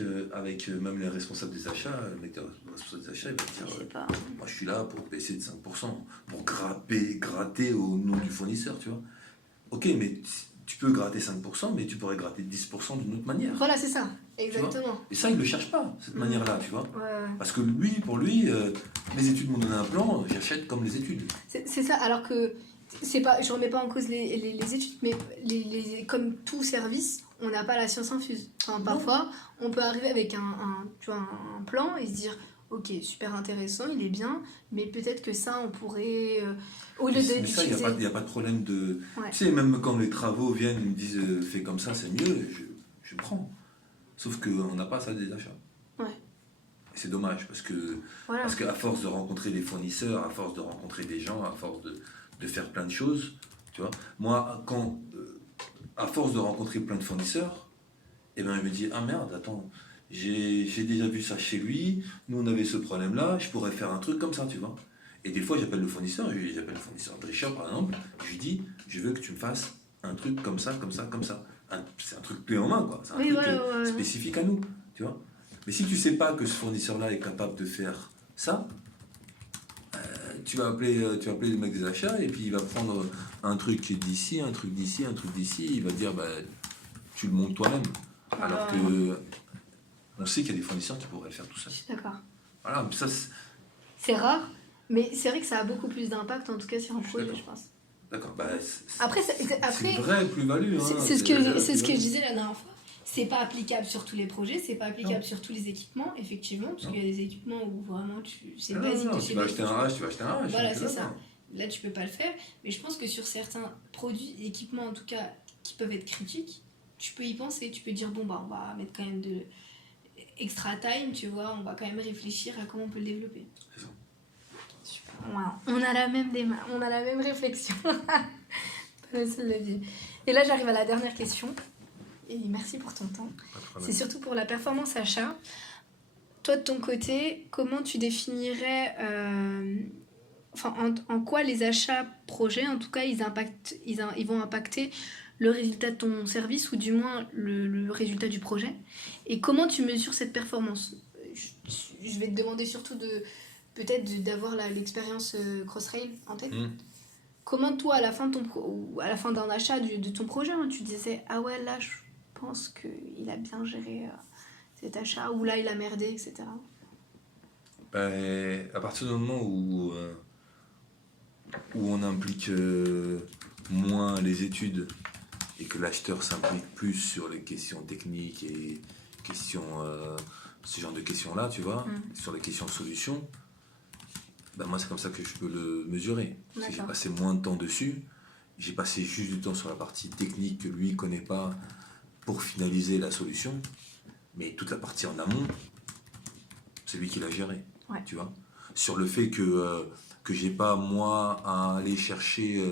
même les responsables des achats, le mec responsable des achats, il va te dire moi je suis là pour baisser de 5%, pour gratter au nom du fournisseur, tu vois. Ok, mais tu peux gratter 5%, mais tu pourrais gratter 10% d'une autre manière. Voilà, c'est ça, exactement. Et ça, il ne le cherche pas, cette manière-là, tu vois. Ouais. Parce que lui, pour lui, les études m'ont donné un plan, j'achète comme les études. C'est ça, alors que c'est pas, je remets pas en cause les études, mais comme tout service, on n'a pas la science infuse. Enfin, parfois, on peut arriver avec tu vois, un plan et se dire ok, super intéressant, il est bien, mais peut-être que ça, on pourrait, au lieu de Mais ça, il n'y a pas de problème de... Ouais. Tu sais, même quand les travaux viennent, ils me disent fais comme ça, c'est mieux, je prends. Sauf qu'on n'a pas ça des achats. Ouais. Et c'est dommage, parce Voilà. qu'à force de rencontrer des fournisseurs, à force de rencontrer des gens, à force de faire plein de choses, tu vois, moi, à force de rencontrer plein de fournisseurs, et ben, je me dis, ah merde, attends, j'ai déjà vu ça chez lui, nous on avait ce problème-là, je pourrais faire un truc comme ça, tu vois. Et des fois, j'appelle le fournisseur Drischer par exemple, je lui dis, je veux que tu me fasses un truc comme ça, comme ça, comme ça. C'est un truc clé en main, quoi. C'est un truc spécifique à nous, tu vois. Mais si tu sais pas que ce fournisseur-là est capable de faire ça, tu vas appeler le mec des achats et puis il va prendre un truc d'ici, un truc d'ici, un truc d'ici, il va te dire, tu le montes toi-même. Alors que on sait qu'il y a des fournisseurs qui pourraient le faire tout seul. Je suis d'accord. Voilà, ça c'est rare, mais c'est vrai que ça a beaucoup plus d'impact, en tout cas sur un projet, je pense. D'accord, Après, c'est une vraie plus-value. Hein, c'est ce que je disais la dernière fois. C'est pas applicable sur tous les projets, c'est pas applicable sur tous les équipements, effectivement, parce qu'il y a des équipements où vraiment c'est basique. Tu vas acheter un hache, Voilà, c'est ça. Là, tu peux pas le faire, mais je pense que sur certains produits, équipements en tout cas, qui peuvent être critiques, tu peux y penser, tu peux dire bon on va mettre quand même de extra time, tu vois, on va quand même réfléchir à comment on peut le développer. C'est ça. Super. Wow. On a la même réflexion. Pas la seule à dire. Et là, j'arrive à la dernière question. Et merci pour ton temps. C'est surtout pour la performance achat. Toi, de ton côté, comment tu définirais, en quoi les achats projets, en tout cas, ils vont impacter le résultat de ton service ou du moins le résultat du projet. Et comment tu mesures cette performance ? Je vais te demander surtout peut-être d'avoir l'expérience Crossrail en tête. Comment toi, à la fin d'un achat de ton projet, hein, tu disais ah ouais, là je pense qu'il a bien géré cet achat, ou là il a merdé, etc. À partir du moment où on implique moins les études et que l'acheteur s'implique plus sur les questions techniques et ce genre de questions-là, tu vois, sur les questions de solutions, moi c'est comme ça que je peux le mesurer. Parce que j'ai passé moins de temps dessus, j'ai passé juste du temps sur la partie technique que lui ne connaît pas pour finaliser la solution, mais toute la partie en amont, c'est lui qui l'a géré, tu vois. Sur le fait que j'ai pas moi à aller chercher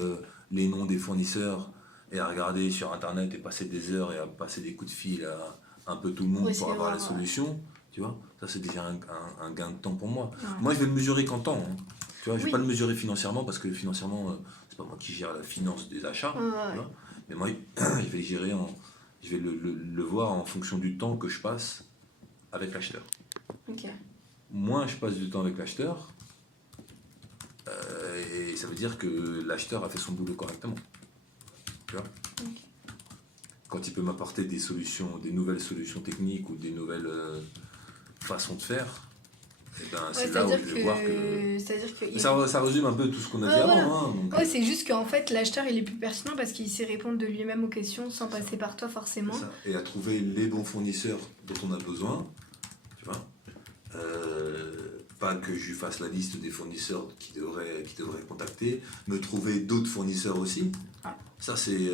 les noms des fournisseurs et à regarder sur internet et passer des heures et à passer des coups de fil à un peu tout le monde pour avoir la solution, tu vois, ça c'est déjà un gain de temps pour moi. Moi je vais le mesurer qu'en temps, hein. Tu vois, je vais pas le mesurer financièrement parce que financièrement c'est pas moi qui gère la finance des achats, tu vois, mais moi je vais gérer je vais le voir en fonction du temps que je passe avec l'acheteur. Moins je passe du temps avec l'acheteur, et ça veut dire que l'acheteur a fait son boulot correctement. Tu vois, quand il peut m'apporter des nouvelles solutions techniques ou des nouvelles façons de faire, c'est là où je vais voir que... Ça résume un peu tout ce qu'on a dit avant. Hein, c'est juste qu'en fait, l'acheteur, il est plus pertinent parce qu'il sait répondre de lui-même aux questions sans passer par toi forcément. Et à trouver les bons fournisseurs dont on a besoin, tu vois. Pas que je lui fasse la liste des fournisseurs qui devraient contacter, me trouver d'autres fournisseurs aussi. Ça, c'est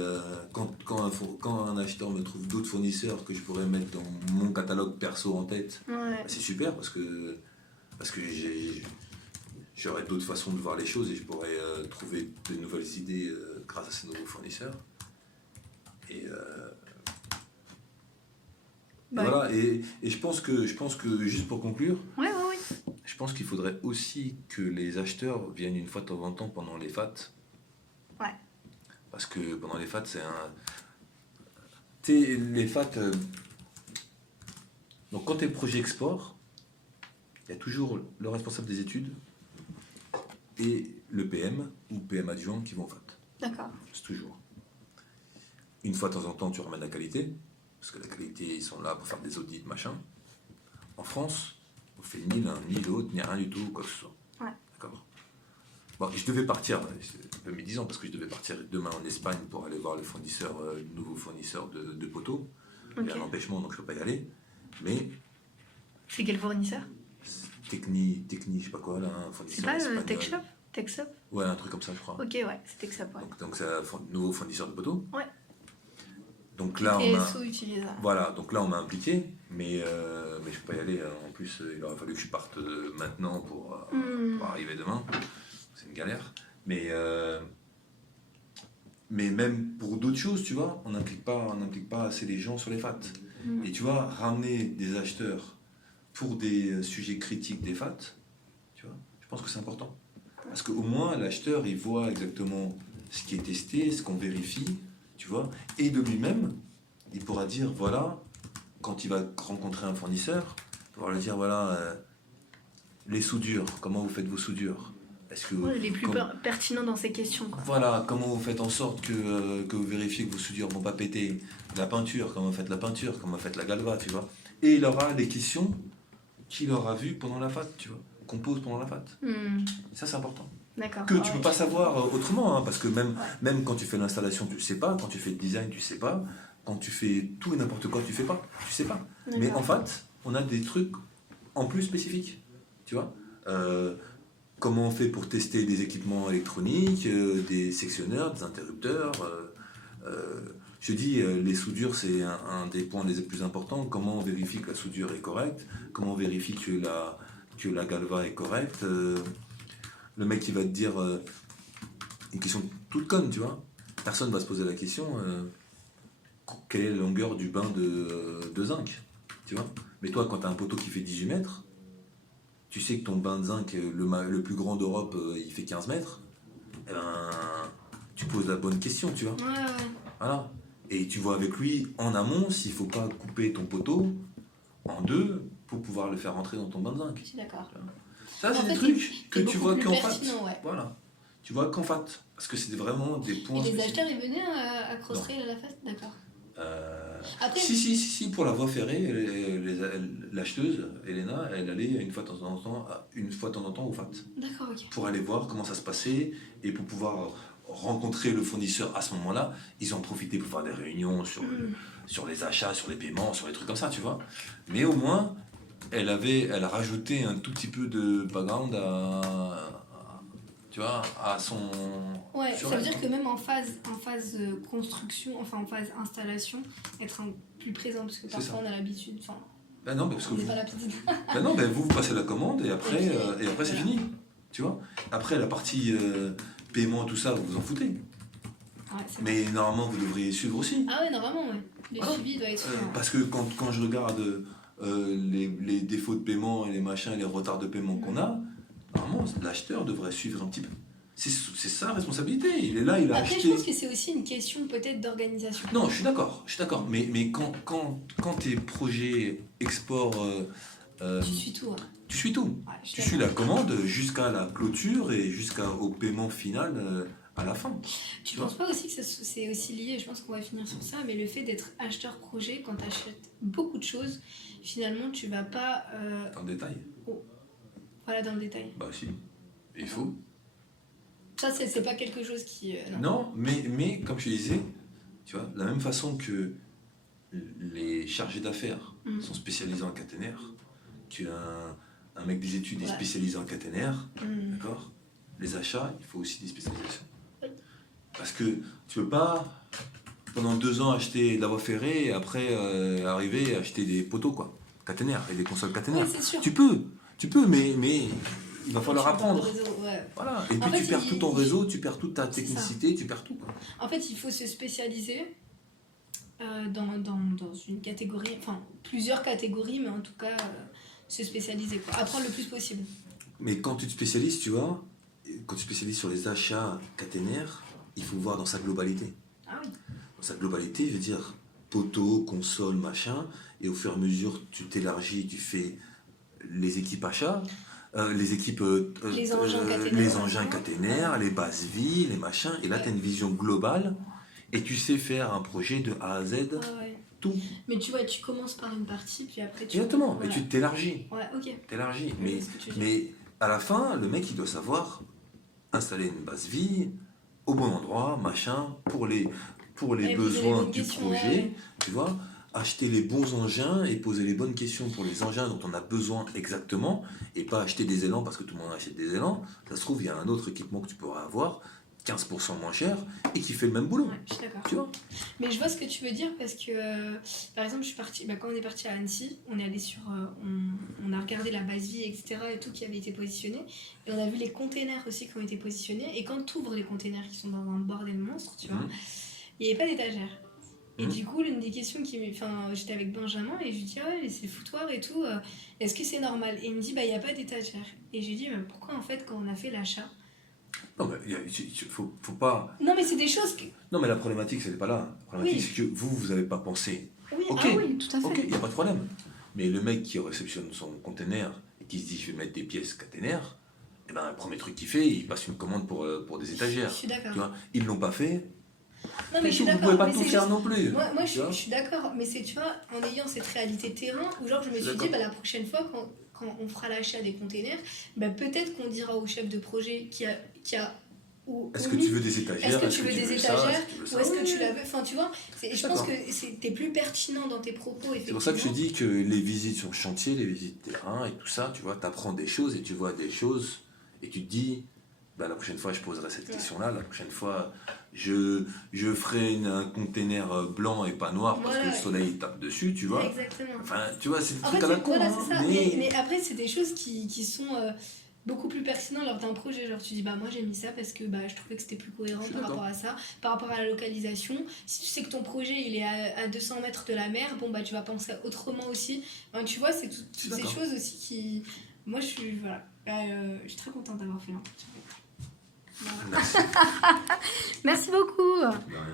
quand un acheteur me trouve d'autres fournisseurs que je pourrais mettre dans mon catalogue perso en tête, c'est super parce que j'aurai d'autres façons de voir les choses et je pourrais trouver de nouvelles idées grâce à ces nouveaux fournisseurs. Et voilà, et je pense que juste pour conclure, je pense qu'il faudrait aussi que les acheteurs viennent une fois de temps en temps pendant les FAT. Parce que pendant les FAT, Les FAT. Donc, quand tu es projet export, il y a toujours le responsable des études et le PM ou PM adjoint qui vont au FAT. D'accord. C'est toujours. Une fois de temps en temps, tu ramènes la qualité, parce que la qualité, ils sont là pour faire des audits, machin. En France, on fait ni l'un, ni l'autre, ni rien du tout, quoi que ce soit. Ouais. D'accord. Bon, je devais partir, c'est un peu médisant, parce que je devais partir demain en Espagne pour aller voir le fournisseur, le nouveau fournisseur de poteaux. Il y a un empêchement, donc je ne peux pas y aller. Mais C'est quel fournisseur? Techni, je sais pas quoi, là, un C'est fournisseur pas espagnol. TechShop? TechShop? Ouais, un truc comme ça, je crois. Ok, ouais, c'est TechShop, ouais. Donc c'est un nouveau fournisseur de poteaux. Ouais. Donc là, on a... TSO utilise ça. Voilà, donc là on m'a impliqué, mais je ne peux pas y aller. En plus, il aurait fallu que je parte maintenant pour arriver demain. C'est une galère. Mais même pour d'autres choses, tu vois, on n'implique pas assez les gens sur les FAT. Et tu vois, ramener des acheteurs pour des sujets critiques des FAT, tu vois, je pense que c'est important. Parce qu'au moins, l'acheteur, il voit exactement ce qui est testé, ce qu'on vérifie, tu vois, et de lui-même, il pourra dire, voilà, quand il va rencontrer un fournisseur, il pourra lui dire, voilà, les soudures, comment vous faites vos soudures? Est-ce que les plus pertinents dans ces questions, quoi. Voilà, comment vous faites en sorte que vous vérifiez que vos soudures ne vont pas péter? La peinture, comment vous faites la peinture, comment vous faites la galva, tu vois? Et il aura les questions qu'il aura vues pendant la FAT, tu vois, qu'on pose pendant la FAT. Ça, c'est important. D'accord. Que tu peux pas savoir autrement, hein, parce que même quand tu fais l'installation, tu sais pas, quand tu fais le design, tu sais pas, quand tu fais tout et n'importe quoi, tu sais pas. Mais en fait, on a des trucs en plus spécifiques, tu vois. Comment on fait pour tester des équipements électroniques, des sectionneurs, des interrupteurs. Je dis, les soudures, c'est un des points les plus importants. Comment on vérifie que la soudure est correcte? Comment on vérifie que la galva est correcte? Le mec qui va te dire une question toute conne, tu vois. Personne va se poser la question quelle est la longueur du bain de zinc, tu vois. Mais toi, quand tu as un poteau qui fait 18 mètres, tu sais que ton bain de zinc, le plus grand d'Europe, il fait 15 mètres, eh ben, tu poses la bonne question, tu vois. Ouais. Voilà. Et tu vois avec lui, en amont, s'il ne faut pas couper ton poteau en deux pour pouvoir le faire rentrer dans ton bain de zinc. Je suis d'accord. Ça, c'est des trucs que tu vois qu'en FAT. Ouais. Voilà. Tu vois qu'en FAT. Parce que c'est vraiment des points. Et les acheteurs, ils venaient à Crosseray à la FAT? D'accord. Après... Si, pour la voie ferrée, l'acheteuse, Elena, elle allait une fois de temps en temps au FAT. D'accord, ok. Pour aller voir comment ça se passait et pour pouvoir rencontrer le fournisseur à ce moment-là. Ils ont profité pour faire des réunions sur les achats, sur les paiements, sur les trucs comme ça, tu vois. Mais au moins, elle a rajouté un tout petit peu de background à son... Ouais, ça veut dire que même en phase construction, enfin en phase installation, être plus présent, parce que parfois on a l'habitude, enfin... Ben non, parce que on n'est pas la petite... vous passez la commande et après, c'est fini, tu vois. Après, la partie paiement, tout ça, vous vous en foutez. Ouais, mais normalement, vous devriez suivre aussi. Ah ouais, normalement, ouais. Le suivi doit être... parce que quand je regarde les défauts de paiement et les machins et les retards de paiement qu'on a, normalement, l'acheteur devrait suivre un petit peu. C'est sa responsabilité. Il est là, il a acheté... Après, je pense que c'est aussi une question peut-être d'organisation. Non, je suis d'accord. Mais quand tes projets export... tu suis tout. Hein. Tu suis tout. Ouais, tu suis la commande jusqu'à la clôture et jusqu'au paiement final à la fin. Tu penses pas aussi que c'est aussi lié, je pense qu'on va finir sur ça, mais le fait d'être acheteur projet, quand tu achètes beaucoup de choses, finalement, tu vas pas... Dans le détail. Voilà, dans le détail. Bah si, il faut. Ça, c'est pas quelque chose qui... non, mais comme je disais, tu vois, de la même façon que les chargés d'affaires sont spécialisés en caténaire, qu'un mec des études est spécialisé en caténaire, d'accord? Les achats, il faut aussi des spécialisations. Parce que tu peux pas, pendant 2 ans, acheter de la voie ferrée et après arriver à acheter des poteaux, quoi, caténaires, et des consoles caténaires. Oui, c'est sûr. Tu peux, mais il va falloir apprendre. Voilà. Et puis tu perds tout ton réseau, tu perds toute ta technicité, tu perds tout. Quoi. En fait, il faut se spécialiser dans une catégorie, enfin plusieurs catégories, mais en tout cas se spécialiser, quoi. Apprendre le plus possible. Mais quand tu te spécialises, tu vois, quand tu te spécialises sur les achats caténaires, il faut voir dans sa globalité. Ah oui. Dans sa globalité, je veux dire, poteaux, consoles, machin, et au fur et à mesure, tu t'élargis, tu fais les équipes achats, les équipes, Les engins caténaires, les engins par exemple. caténaires, les bases vies, les machins, et là, tu as une vision globale, et tu sais faire un projet de A à Z, Ouais. tout. Mais tu vois, tu commences par une partie, puis après tu... Exactement, Voilà. et tu t'élargis. Ouais, ok. T'élargis. Je vois ce que tu veux dire. Mais à la fin, le mec, il doit savoir installer une base vie au bon endroit, machin, pour les Et poser les besoins bonnes du questions, projet, ouais. tu vois, acheter les bons engins et poser les bonnes questions pour les engins dont on a besoin exactement, et pas acheter des élans parce que tout le monde achète des élans. Ça se trouve, il y a un autre équipement que tu pourras avoir, 15% moins cher, et qui fait le même boulot. Ouais, je suis d'accord. Tu vois. Mais je vois ce que tu veux dire parce que, par exemple, je suis partie, quand on est parti à Annecy, on est allé sur, on a regardé la base vie, etc. et tout qui avait été positionné, et on a vu les containers aussi qui ont été positionnés. Et quand tu ouvres les containers qui sont dans un bordel monstre, tu vois, il n'y avait pas d'étagère. Et du coup, l'une des questions j'étais avec Benjamin et je lui dis ah ouais, c'est foutoir et tout, est-ce que c'est normal? Et il me dit bah il n'y a pas d'étagère. Et je lui dis mais pourquoi en fait quand on a fait l'achat? Non, mais faut pas. Non mais c'est des choses que... Non, mais la problématique, c'est pas là. La problématique, Oui. c'est que vous n'avez pas pensé. Oui, Ok. ah oui, tout à fait. Ok, il n'y a pas de problème. Mais le mec qui réceptionne son container et qui se dit je vais mettre des pièces caténaires, eh ben, le premier truc qu'il fait, il passe une commande pour des étagères. Je suis d'accord. Tu vois, ils ne l'ont pas fait. Non, mais je suis vous ne d'accord. pouvez pas mais tout c'est faire juste- non plus. Moi, Tu vois je suis d'accord, mais c'est, tu vois, en ayant cette réalité terrain, où genre je me Je suis suis dit, d'accord. bah, la prochaine fois, quand on fera l'achat des containers, bah, peut-être qu'on dira au chef de projet qui a Est-ce que tu veux des étagères? est-ce que tu veux des étagères ça ou est-ce que Oui, tu oui. la veux? Enfin, tu vois, je pense D'accord. que t'es plus pertinent dans tes propos, C'est pour ça que je te effectivement. dis que les visites sur chantier, les visites terrain et tout ça, tu vois, tu apprends des choses et tu vois des choses et tu te dis, bah, la prochaine fois je poserai cette question-là, la prochaine fois je ferai un container blanc et pas noir parce Voilà. que le soleil tape dessus, tu vois. Exactement. Enfin, tu vois, c'est des En trucs fait, à la con, voilà, hein, c'est ça. mais... Mais après, c'est des choses qui sont beaucoup plus pertinentes lors d'un projet. Genre, tu dis, bah, moi j'ai mis ça parce que bah, je trouvais que c'était plus cohérent Je suis par d'accord. rapport à ça, par rapport à la localisation. Si tu sais que ton projet il est à 200 mètres de la mer, bon, bah, tu vas penser autrement aussi. Enfin, tu vois, c'est Je suis toutes ces d'accord. choses aussi qui. Moi, je suis, voilà. Je suis très contente d'avoir fait l'entretien. Voilà. Merci. Merci beaucoup. De rien.